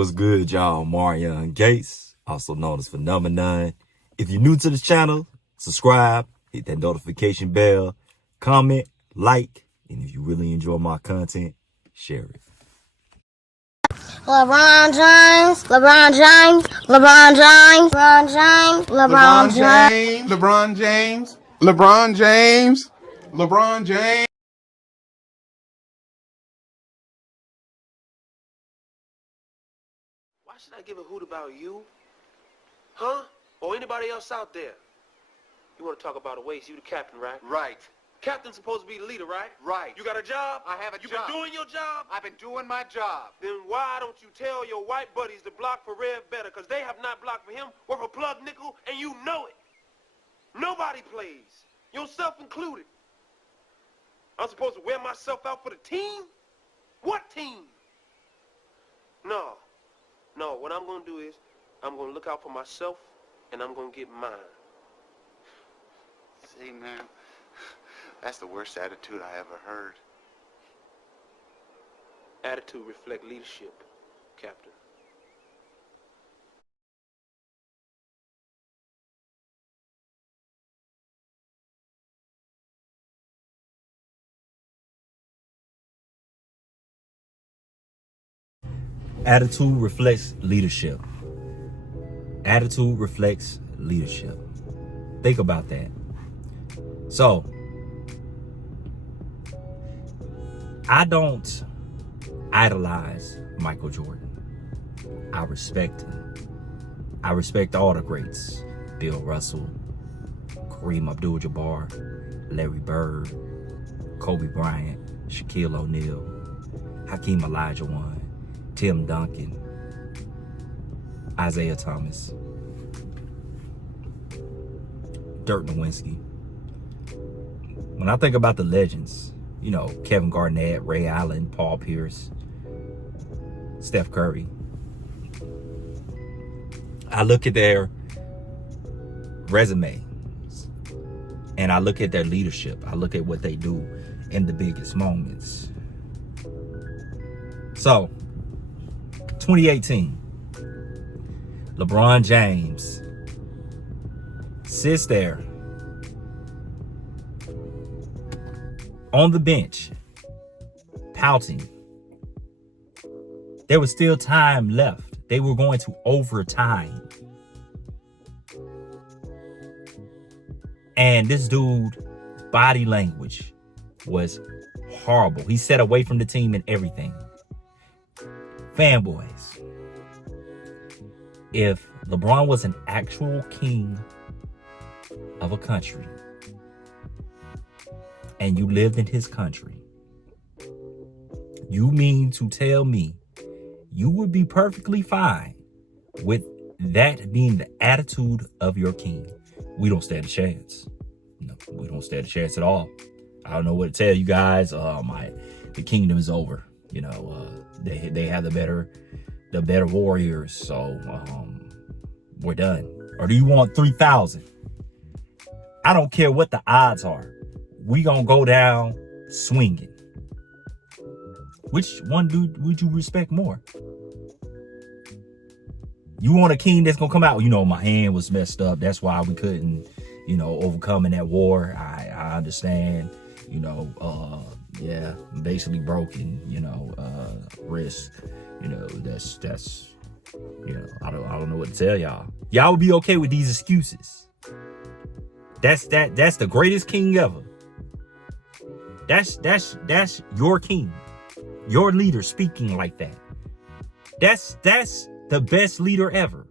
What's good, y'all? Marion Gates, also known as Phenomenon. If you're new to the channel, subscribe, hit that notification bell, comment, like, and if you really enjoy my content, share it. LeBron James, LeBron James, LeBron James, LeBron James, LeBron James, LeBron James, LeBron James, LeBron James. Why should I give a hoot about you? Huh? Or anybody else out there? You want to talk about a waste, you the captain, right? Right. Captain's supposed to be the leader, right? Right. You got a job? I have a you job. You been doing your job? I've been doing my job. Then why don't you tell your white buddies to block for Red better? Because they have not blocked for him worth a plug nickel, and you know it. Nobody plays, yourself included. I'm supposed to wear myself out for the team? What team? No, what I'm going to do is I'm going to look out for myself, and I'm going to get mine. See, man, that's the worst attitude I ever heard. Attitude reflect leadership, Captain. Attitude reflects leadership. Attitude reflects leadership. Think about that. So, I don't idolize Michael Jordan. I respect him. I respect all the greats. Bill Russell, Kareem Abdul-Jabbar, Larry Bird, Kobe Bryant, Shaquille O'Neal, Hakeem Olajuwon, Tim Duncan, Isaiah Thomas, Dirk Nowitzki. When I think about the legends, you know, Kevin Garnett, Ray Allen, Paul Pierce, Steph Curry, I look at their resumes and I look at their leadership. I look at what they do in the biggest moments. So, 2018, LeBron James sits there on the bench, pouting. There was still time left. They were going to overtime. And this dude's body language was horrible. He sat away from the team and everything. Fanboys, if LeBron was an actual king of a country and you lived in his country, you mean to tell me you would be perfectly fine with that being the attitude of your king? We don't stand a chance. No, we don't stand a chance at all. I don't know what to tell you guys. The kingdom is over. You know, they have the better warriors. So we're done. Or do you want 3,000? I don't care what the odds are. We gonna go down swinging. Which one would you respect more? You want a king that's gonna come out, you know, my hand was messed up, that's why we couldn't, you know, overcome in that war. I understand, you know, yeah, basically broken, you know, wrist, you know, that's, you know, I don't know what to tell y'all. Y'all would be okay with these excuses. That's the greatest king ever. That's your king, your leader speaking like that. That's the best leader ever.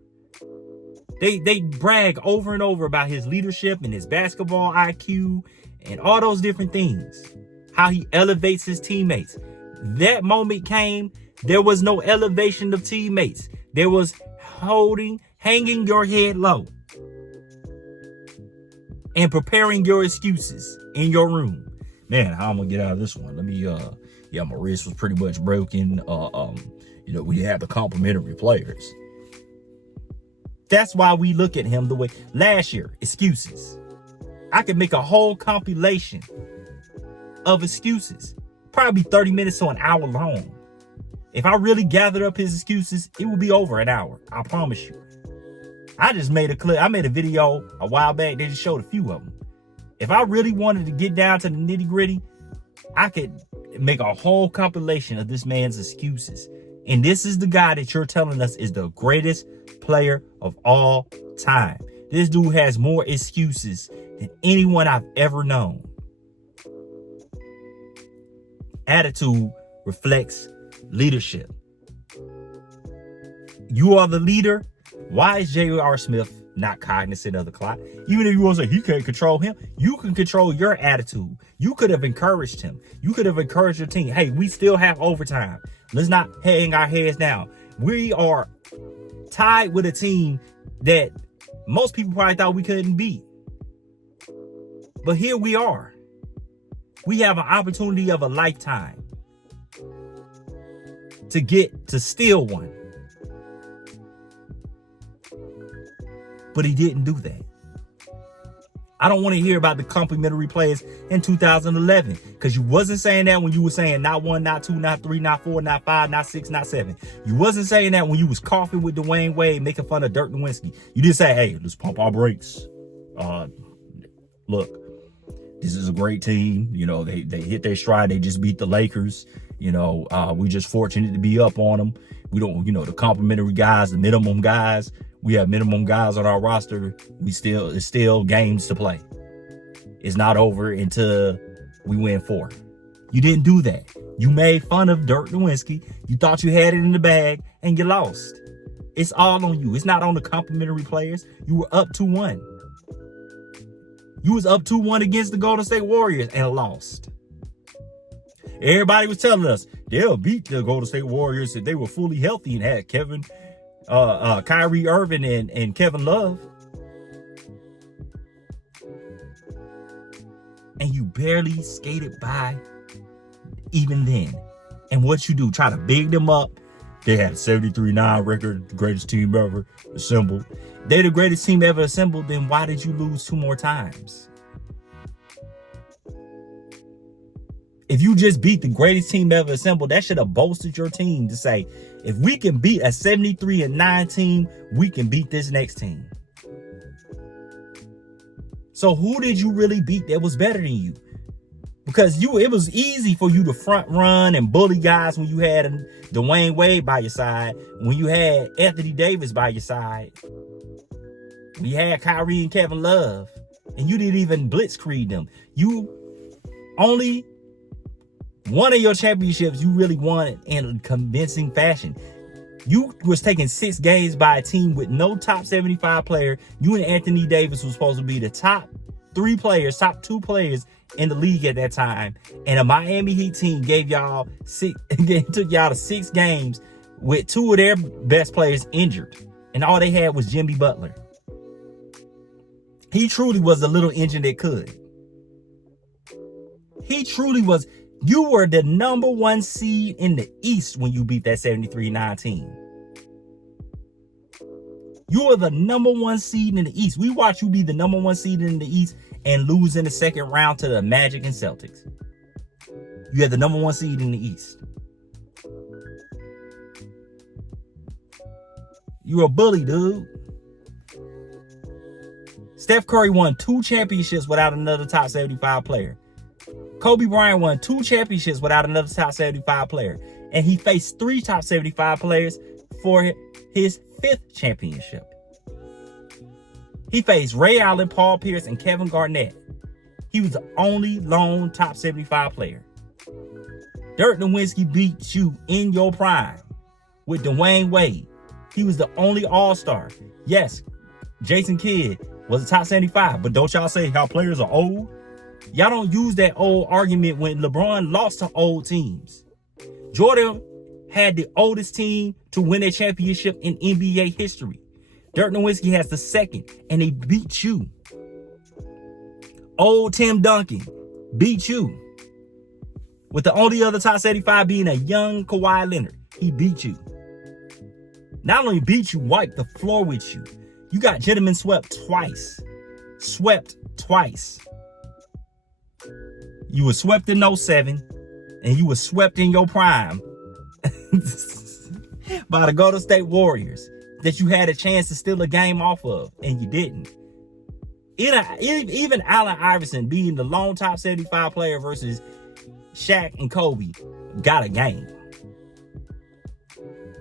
They brag over and over about his leadership and his basketball IQ and all those different things. How he elevates his teammates. That moment came, there was no elevation of teammates. There was hanging your head low and preparing your excuses in your room. Man, how I'm gonna get out of this one? Let me, yeah, my wrist was pretty much broken. You know, we had the complimentary players. That's why we look at him the way. Last year, excuses. I could make a whole compilation of excuses. Probably 30 minutes to an hour long. If I really gathered up his excuses, it would be over an hour. I promise you. I just made a clip. I made a video a while back. They just showed a few of them. If I really wanted to get down to the nitty gritty, I could make a whole compilation of this man's excuses. And this is the guy that you're telling us is the greatest player of all time. This dude has more excuses than anyone I've ever known. Attitude reflects leadership. You are the leader. Why is J.R. Smith not cognizant of the clock? Even if you want to say he can't control him, you can control your attitude. You could have encouraged him. You could have encouraged your team. Hey, we still have overtime. Let's not hang our heads down. We are tied with a team that most people probably thought we couldn't beat. But here we are. We have an opportunity of a lifetime to steal one. But he didn't do that. I don't want to hear about the complimentary players in 2011 because you wasn't saying that when you were saying not 1, not 2, not 3, not 4, not 5, not 6, not 7. You wasn't saying that when you was coughing with Dwayne Wade, making fun of Dirk Nowitzki. You didn't say, hey, let's pump our brakes. Look, this is a great team. You know, they hit their stride. They just beat the Lakers. You know, we're just fortunate to be up on them. We don't, you know, the complimentary guys, the minimum guys. We have minimum guys on our roster. It's still games to play. It's not over until we win 4. You didn't do that. You made fun of Dirk Nowitzki. You thought you had it in the bag and you lost. It's all on you. It's not on the complimentary players. You were up 2-1. You was up 2-1 against the Golden State Warriors and lost. Everybody was telling us they'll beat the Golden State Warriors if they were fully healthy and had Kyrie Irving and Kevin Love. And you barely skated by even then. And what you do, try to big them up. They had a 73-9 record, the greatest team ever assembled. They're the greatest team ever assembled, then why did you lose 2 more times? If you just beat the greatest team ever assembled, that should have bolstered your team to say, if we can beat a 73-9 team, we can beat this next team. So who did you really beat that was better than you? Because it was easy for you to front run and bully guys when you had Dwayne Wade by your side, when you had Anthony Davis by your side, when you had Kyrie and Kevin Love, and you didn't even blitzkrieg them. You only one of your championships you really won in a convincing fashion. You was taking 6 games by a team with no top 75 player. You and Anthony Davis was supposed to be the top 2 players in the league at that time. And a Miami Heat team took y'all to 6 games with 2 of their best players injured. And all they had was Jimmy Butler. He truly was the little engine that could. He truly was. You were the number 1 seed in the East when you beat that 73-9 team. You were the number 1 seed in the East. We watched you be the number 1 seed in the East and lose in the second round to the Magic and Celtics. You had the number 1 seed in the East. You were a bully, dude. Steph Curry won 2 championships without another top 75 player. Kobe Bryant won 2 championships without another top 75 player. And he faced 3 top 75 players for his 5th championship. He faced Ray Allen, Paul Pierce, and Kevin Garnett. He was the only lone top 75 player. Dirk Nowitzki beat you in your prime with Dwayne Wade. He was the only all-star. Yes, Jason Kidd was a top 75, but don't y'all say how players are old? Y'all don't use that old argument when LeBron lost to old teams. Jordan had the oldest team to win a championship in NBA history. Dirk Nowitzki has the 2nd, and they beat you. Old Tim Duncan beat you. With the only other top 75 being a young Kawhi Leonard. He beat you. Not only beat you, wiped the floor with you. You got gentlemen swept twice. Swept twice. You were swept in 07, and you were swept in your prime by the Golden State Warriors that you had a chance to steal a game off of, and you didn't. Even Allen Iverson being the lone top 75 player versus Shaq and Kobe got a game.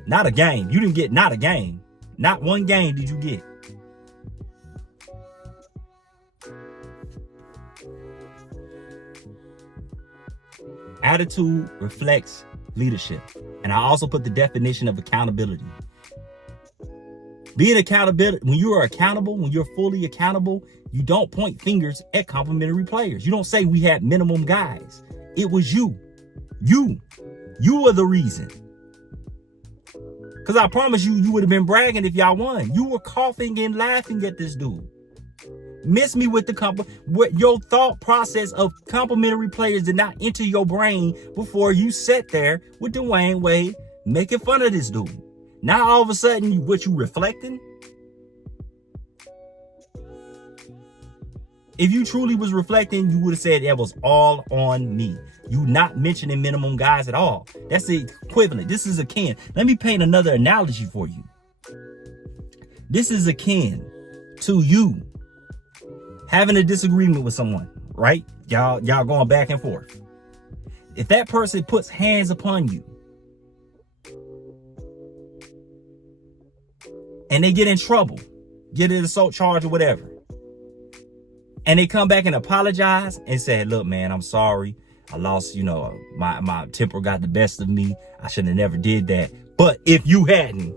Not a game. You didn't get not a game. Not one game did you get. Attitude reflects leadership. And I also put the definition of accountability. Being accountability, when you are accountable, when you're fully accountable, you don't point fingers at complimentary players. You don't say we had minimum guys. It was you. You were the reason. Because I promise you, you would have been bragging if y'all won. You were coughing and laughing at this dude. Miss me with what your thought process of complimentary players did not enter your brain before you sat there with Dwayne Wade making fun of this dude. Now all of a sudden, what you reflecting? If you truly was reflecting, you would have said that was all on me. You not mentioning minimum guys at all. That's the equivalent. This is akin. Let me paint another analogy for you. This is akin to you having a disagreement with someone, right? Y'all going back and forth. If that person puts hands upon you and they get in trouble, get an assault charge or whatever, and they come back and apologize and say, look, man, I'm sorry. I lost, my temper got the best of me. I should have never did that. But if you hadn't,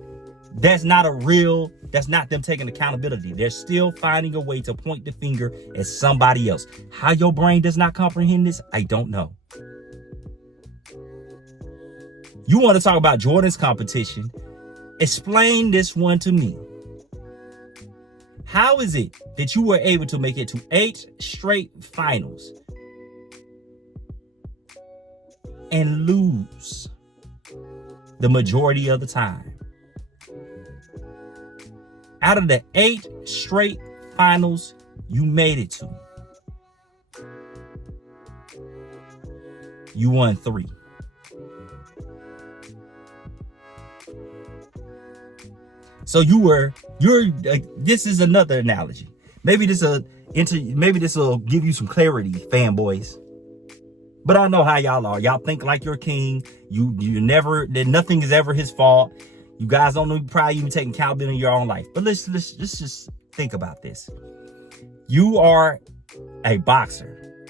that's not them taking accountability. They're still finding a way to point the finger at somebody else. How your brain does not comprehend this, I don't know. You want to talk about Jordan's competition? Explain this one to me. How is it that you were able to make it to 8 straight finals and lose the majority of the time? Out of the 8 straight finals you made it to, you won 3. So this is another analogy. Maybe this will give you some clarity, fanboys. But I know how y'all are. Y'all think like you're king. Nothing is ever his fault. You guys don't know, probably even taking accountability in your own life. But let's just think about this. You are a boxer.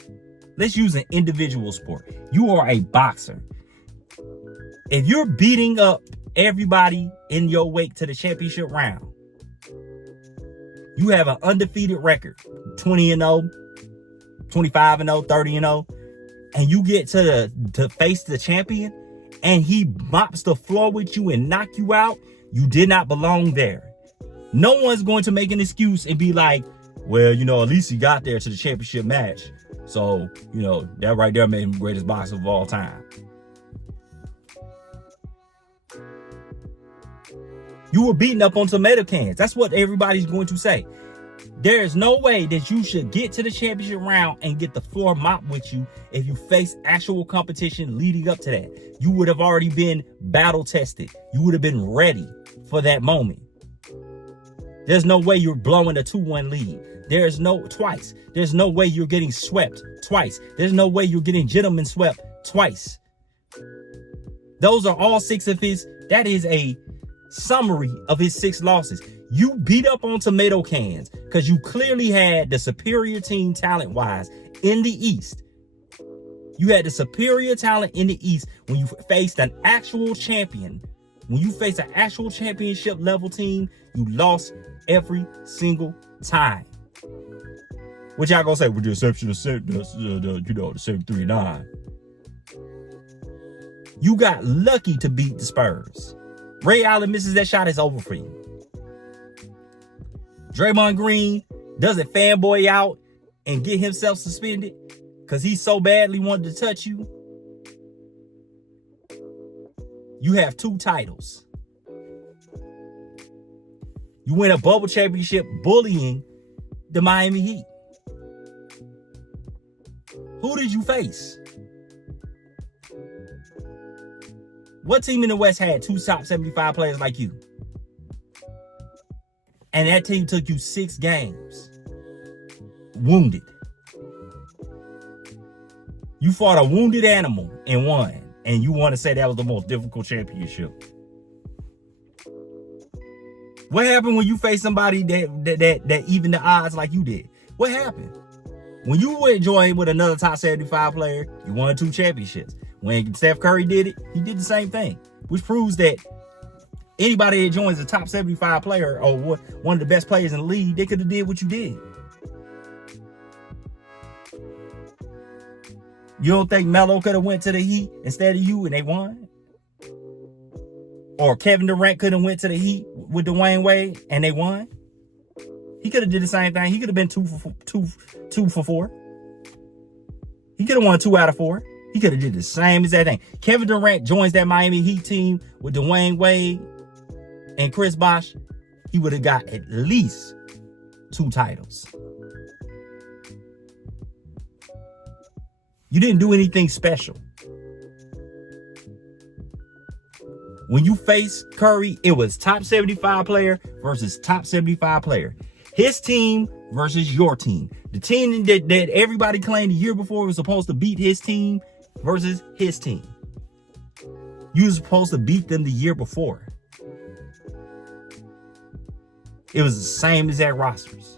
Let's use an individual sport. You are a boxer. If you're beating up everybody in your wake to the championship round, you have an undefeated record, 20-0, 25-0, 30-0, and you get to face the champion and he mops the floor with you and knock you out, you did not belong there. No one's going to make an excuse and be like, well, at least he got there to the championship match. So, that right there made him the greatest boxer of all time. You were beating up on tomato cans. That's what everybody's going to say. There is no way that you should get to the championship round and get the floor mopped with you if you face actual competition leading up to that. You would have already been battle tested. You would have been ready for that moment. There's no way you're blowing a 2-1 lead. There's no way you're getting swept twice. There's no way you're getting gentlemen swept twice. Those are all 6 of his. That is a summary of his 6 losses. You beat up on tomato cans because you clearly had the superior team talent-wise in the East. You had the superior talent in the East when you faced an actual champion. When you faced an actual championship level team, you lost every single time. What y'all gonna say? With the exception of the 7-3-9. You got lucky to beat the Spurs. Ray Allen misses that shot, it's over for you. Draymond Green doesn't fanboy out and get himself suspended because he so badly wanted to touch you. You have 2 titles. You win a bubble championship bullying the Miami Heat. Who did you face? What team in the West had 2 top 75 players like you? And that team took you 6 games. Wounded. You fought a wounded animal and won. And you want to say that was the most difficult championship. What happened when you faced somebody that even the odds like you did? What happened? When you went join with another top 75 player, you won 2 championships. When Steph Curry did it, he did the same thing, which proves that anybody that joins a top 75 player or one of the best players in the league, they could have did what you did. You don't think Melo could have went to the Heat instead of you and they won? Or Kevin Durant could have went to the Heat with Dwayne Wade and they won? He could have did the same thing. He could have been 2 for 4. He could have won 2 out of 4. He could have did the same exact thing. Kevin Durant joins that Miami Heat team with Dwayne Wade and Chris Bosh. He would have got at least 2 titles. You didn't do anything special. When you face Curry, it was top 75 player versus top 75 player. His team versus your team. The team that everybody claimed the year before was supposed to beat his team versus his team. You were supposed to beat them the year before. It was the same exact rosters.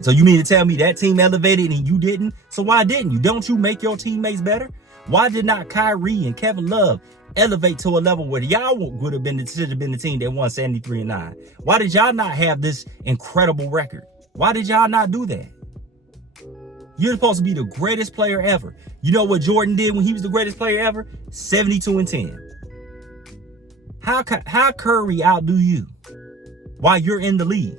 So you mean to tell me that team elevated and you didn't? So why didn't you? Don't you make your teammates better? Why did not Kyrie and Kevin Love elevate to a level where y'all should have been the team that won 73-9? Why did y'all not have this incredible record? Why did y'all not do that? You're supposed to be the greatest player ever. You know what Jordan did when he was the greatest player ever? 72-10. How Curry outdo you while you're in the league?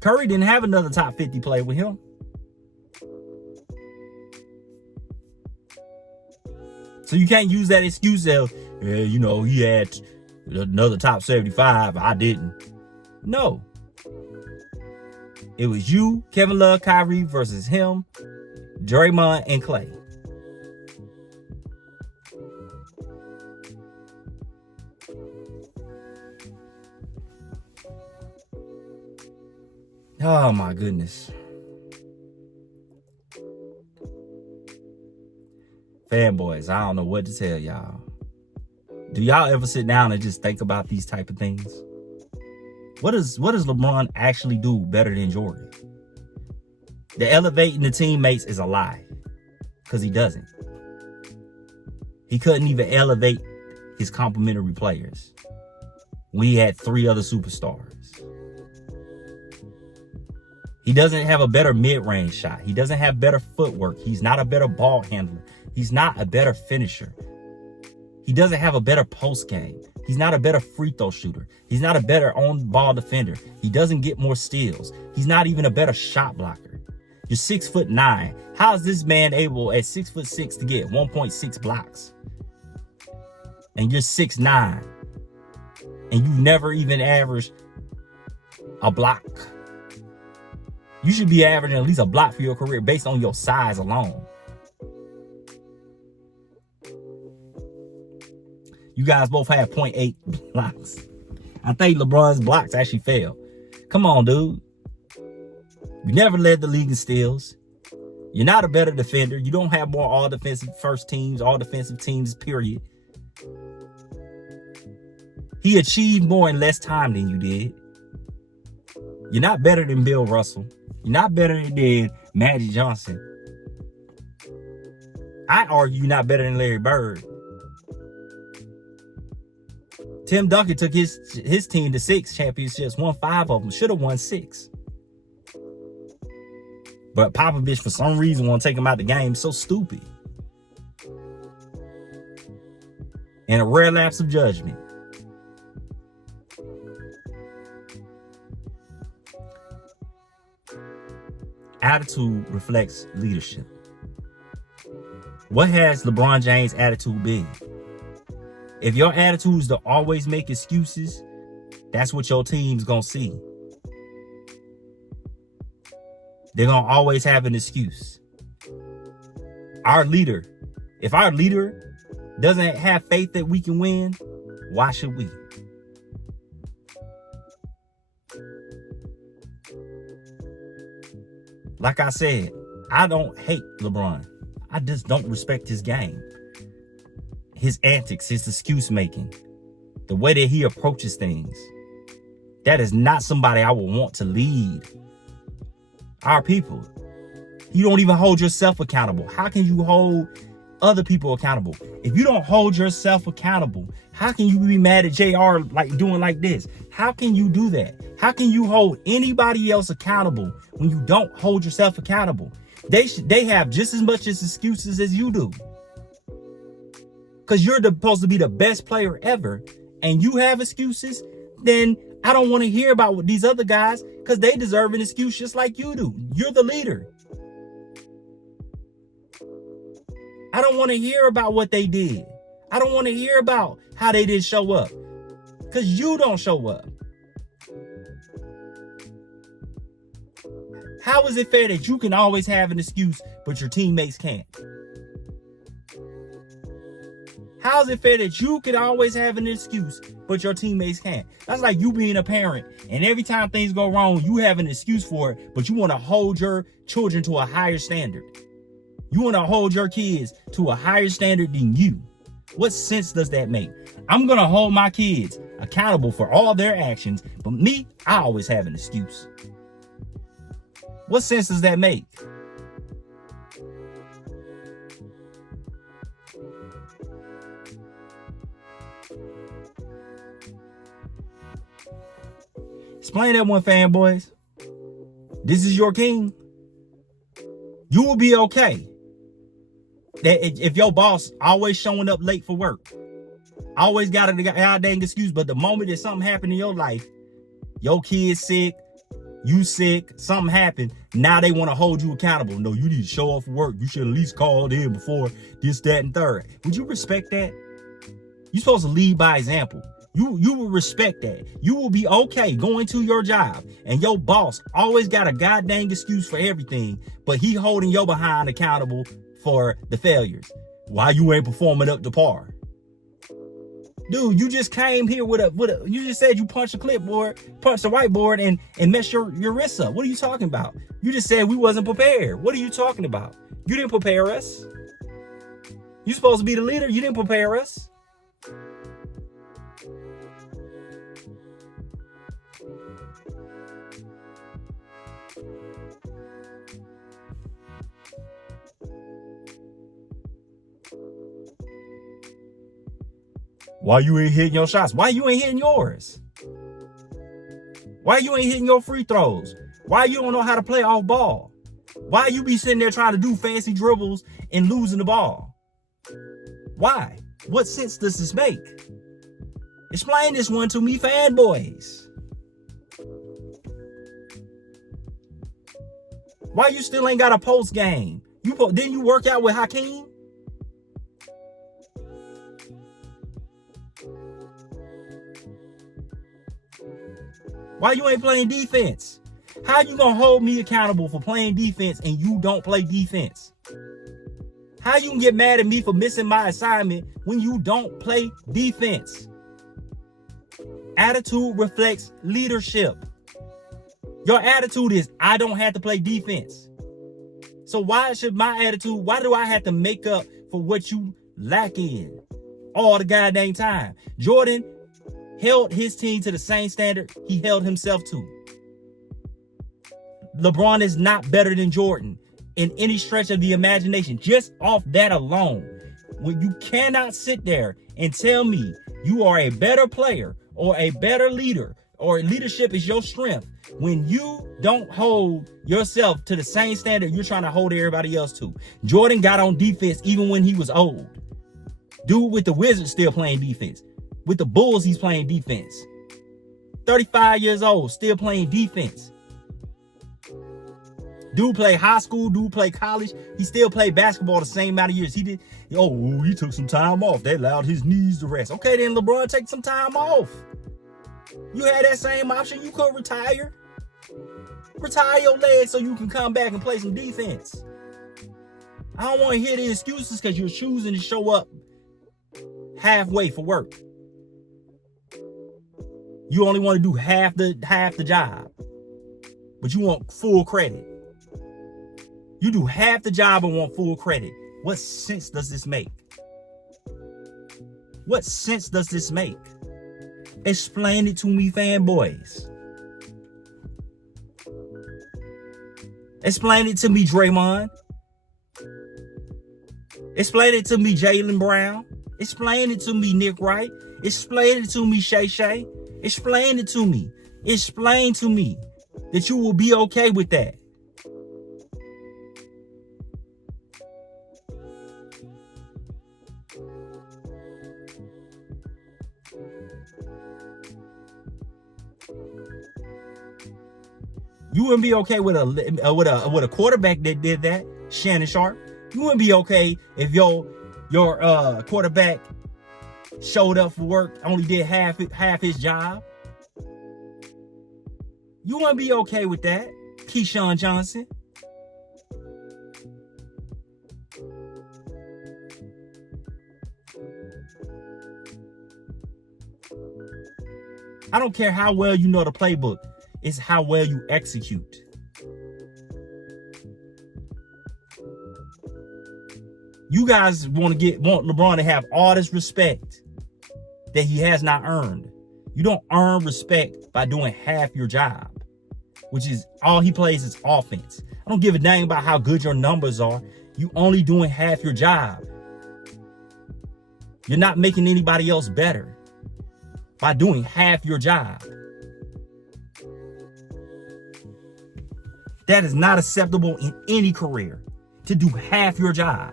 Curry didn't have another top 50 player with him. So you can't use that excuse of, he had another top 75. I didn't. No. It was you, Kevin Love, Kyrie versus him, Draymond, and Clay. Oh my goodness. Fanboys, I don't know what to tell y'all. Do y'all ever sit down and just think about these type of things? What does LeBron actually do better than Jordan? The elevating the teammates is a lie. Because he doesn't. He couldn't even elevate his complementary players when he had 3 other superstars. He doesn't have a better mid-range shot. He doesn't have better footwork. He's not a better ball handler. He's not a better finisher. He doesn't have a better post game. He's not a better free throw shooter. He's not a better on-ball defender. He doesn't get more steals. He's not even a better shot blocker. You're 6'9". How is this man able at 6'6" to get 1.6 blocks? And you're 6'9", and you've never even averaged a block. You should be averaging at least a block for your career based on your size alone. You guys both have 0.8 blocks. I think LeBron's blocks actually fell. Come on, dude. You never led the league in steals. You're not a better defender. You don't have more all defensive first teams, all defensive teams, period. He achieved more in less time than you did. You're not better than Bill Russell. You're not better than Magic Johnson. I argue you're not better than Larry Bird. Tim Duncan took his team to 6 championships, won 5 of them. Should have won 6. But Popovich, for some reason, won't take him out the game. So stupid. And a rare lapse of judgment. Attitude reflects leadership. What has LeBron James' attitude been? If your attitude is to always make excuses, that's what your team's gonna see. they're going to always have an excuse. Our leader, if our leader doesn't have faith that we can win, why should we? Like I said, I don't hate LeBron. I just don't respect his game. His antics, his excuse making, the way that he approaches things. That is not somebody I would want to lead our people. You don't even hold yourself accountable. How can you hold other people accountable? If you don't hold yourself accountable, how can you be mad at JR like doing like this? How can you do that? How can you hold anybody else accountable when you don't hold yourself accountable? They have just as much as excuses as you do. Because you're supposed to be the best player ever and you have excuses, then I don't want to hear about what these other guys, because they deserve an excuse just like you do. You're the leader. I don't want to hear about what they did. I don't want to hear about how they didn't show up, because you don't show up. How is it fair that you can always have an excuse, but your teammates can't? How is it fair that you can always have an excuse, but your teammates can't? That's like you being a parent, and every time things go wrong, you have an excuse for it, but you want to hold your children to a higher standard. You want to hold your kids to a higher standard than you. What sense does that make? I'm going to hold my kids accountable for all their actions, but me, I always have an excuse. What sense does that make? Explain that one, fanboys. This is your king. You will be okay. That if your boss always showing up late for work, always got a goddamn excuse, but the moment that something happened in your life, your kid's sick, you sick, something happened, now they want to hold you accountable. No, you need to show up for work. You should at least call in before this, that, and third. Would you respect that? You're supposed to lead by example. You will respect that. You will be okay going to your job and your boss always got a goddamn excuse for everything, but he holding your behind accountable for the failures. Why you ain't performing up to par? Dude, you just came here with a you just said you punched a whiteboard and messed your wrists up. What are you talking about? You just said we wasn't prepared. What are you talking about? You didn't prepare us. You supposed to be the leader. You didn't prepare us. Why you ain't hitting your shots? Why you ain't hitting yours? Why you ain't hitting your free throws? Why you don't know how to play off ball? Why you be sitting there trying to do fancy dribbles and losing the ball? Why? What sense does this make? Explain this one to me, fanboys. Why you still ain't got a post game? Didn't you work out with Hakeem? Why you ain't playing defense? How you gonna hold me accountable for playing defense and you don't play defense? How you can get mad at me for missing my assignment when you don't play defense? Attitude reflects leadership. Your attitude is, I don't have to play defense. So why do I have to make up for what you lack in all the goddamn time? Jordan held his team to the same standard he held himself to. LeBron is not better than Jordan in any stretch of the imagination. Just off that alone, when you cannot sit there and tell me you are a better player or a better leader or leadership is your strength, when you don't hold yourself to the same standard you're trying to hold everybody else to. Jordan got on defense even when he was old. Dude with the Wizards still playing defense. With the Bulls, he's playing defense. 35 years old, still playing defense. Dude play high school, dude play college. He still played basketball the same amount of years. He took some time off. They allowed his knees to rest. Okay, then LeBron, take some time off. You had that same option. You could retire. Retire your legs so you can come back and play some defense. I don't want to hear the excuses because you're choosing to show up halfway for work. You only want to do half the job, but you want full credit. You do half the job and want full credit. What sense does this make? What sense does this make? Explain it to me, fanboys. Explain it to me, Draymond. Explain it to me, Jaylen Brown. Explain it to me, Nick Wright. Explain it to me, Shay Shay. Explain it to me. Explain to me that you will be okay with that. You wouldn't be okay with a quarterback that did that, Shannon Sharp. You wouldn't be okay if your quarterback showed up for work, only did half his job. You wouldn't be okay with that, Keyshawn Johnson. I don't care how well you know the playbook. It's how well you execute. You guys want LeBron to have all this respect that he has not earned. You don't earn respect by doing half your job, which is all he plays is offense. I don't give a dang about how good your numbers are. You only doing half your job. You're not making anybody else better by doing half your job. That is not acceptable in any career, to do half your job.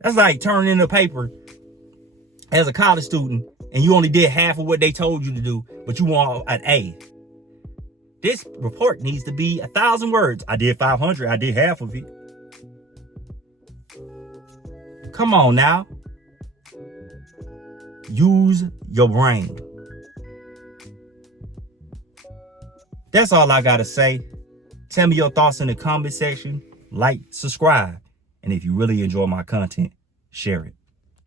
That's like turning in a paper as a college student and you only did half of what they told you to do, but you want an A. This report needs to be 1,000 words. I did 500. I did half of it. Come on now. Use your brain. That's all I got to say. Tell me your thoughts in the comment section. Like, subscribe. And if you really enjoy my content, share it.